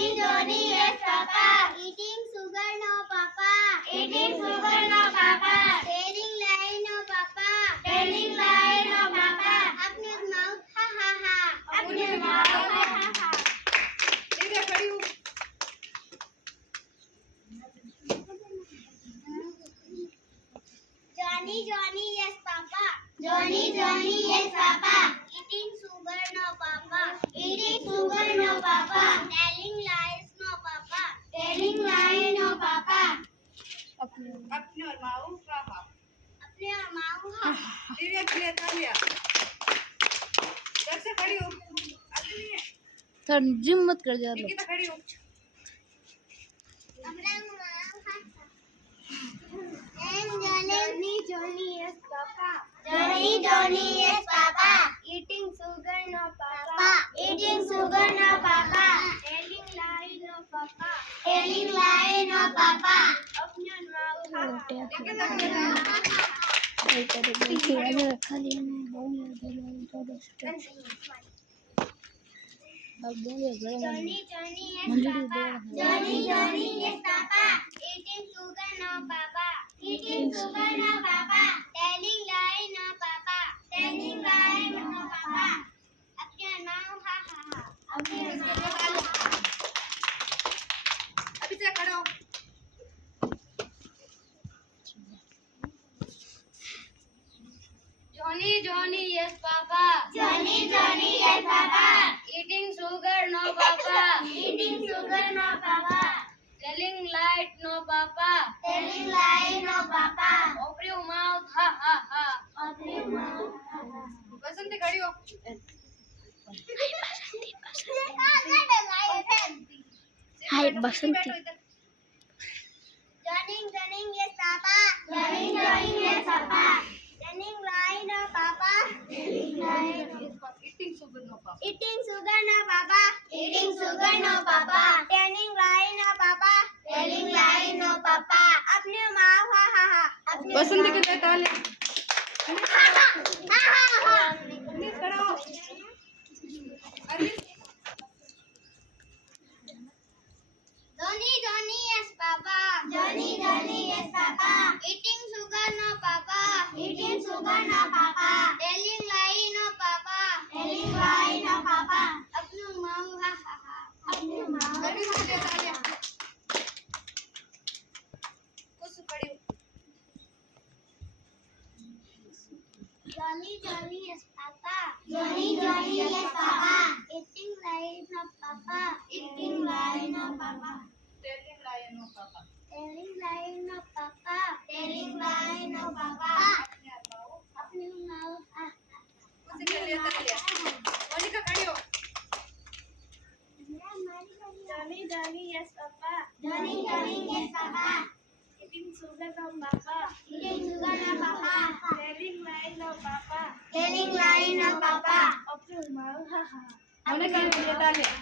Johnny, Johnny, yes, Papa. Eating sugar, no, Papa. Eating sugar, no, Papa. Telling lie, no, Papa. Telling lie, no, Papa. Open your mouth, ha, ha, ha. Open your mouth, ha, ha, ha. Johnny, Johnny, yes, Papa. Johnny, Johnny, yes, Papa. Eating sugar, no, Papa. Eating sugar, no, Papa. Telling lies, no, Papa. Telling lies, no, Papa. अपने और माऊ का हा अपने और माँ हा धीरे धीरे तालियां कैसे खड़ी हो आती नहीं है थोड़ा जिम मत कर जा निकिता खड़ी हो अपने माँ हा Johnny, Johnny, yes, Papa. Johnny, Johnny, yes, Papa. Eating sugar, no, Papa. Eating sugar, no, Papa. Telling lie, no, Papa. Telling lie, no, Papa. अपने माँ हा निकिता खड़ी हो खाली Johnny, Johnny, yes, Papa. Johnny, Johnny, yes, Papa. Eating sugar, no, Papa. Eating sugar, no, Papa. Telling lie, no, Papa. Telling lie, no, Papa. अपने नाम हा हा हा अपने नाम अभी से खड़ा हो Johnny, Johnny, yes, Papa. Johnny, Johnny, yes, Papa. Eating sugar, no, Papa. Eating sugar, no, Papa. Telling lie, no, Papa. Telling lie, no, Papa. Open your mouth, ha, ha, ha. Open your mouth, ha, ha. बसंती खड़ी हो हाय बसंती Johnny, Johnny, yes, Papa. Johnny, Johnny, yes, Papa. Telling lie, no, Papa. Telling lie, no. eating sugar no papa Eating sugar, no, Papa. Eating sugar, no, Papa. Telling lie, no, Papa. Telling lie, no, Papa. अपने माँ हा हा हा अपने बसंती के तालियां हा हा हा हा हा प्लीज खड़ा हो अरे Johnny, Johnny, yes, Papa. Johnny, Johnny, yes, Papa. Eating sugar, no, Papa. Eating sugar, no, Papa. Telling lie, no, Papa. Telling lie, no, Papa. अपने माँ हा हा हा अपने माँ अभी से तालियां कुछ खड़ी हो Johnny, Johnny, yes, Papa. Johnny, Johnny, yes, Papa. Eating lie, no, Papa. Eating lie, no, Papa. telling lie no papa Telling lie, no, Papa. Telling lie, no, Papa. अपने और माऊ अपने माँ हा उसी के लिए तालियां मोनिका खड़ी हो Johnny, Johnny, yes, Papa. Johnny, Johnny, yes, Papa. Eating sugar, no, Papa. Eating sugar, no, Papa. Telling lie, no, Papa. Telling lie, no, Papa. Open your mouth, ha ha. Monika के लिए तालियां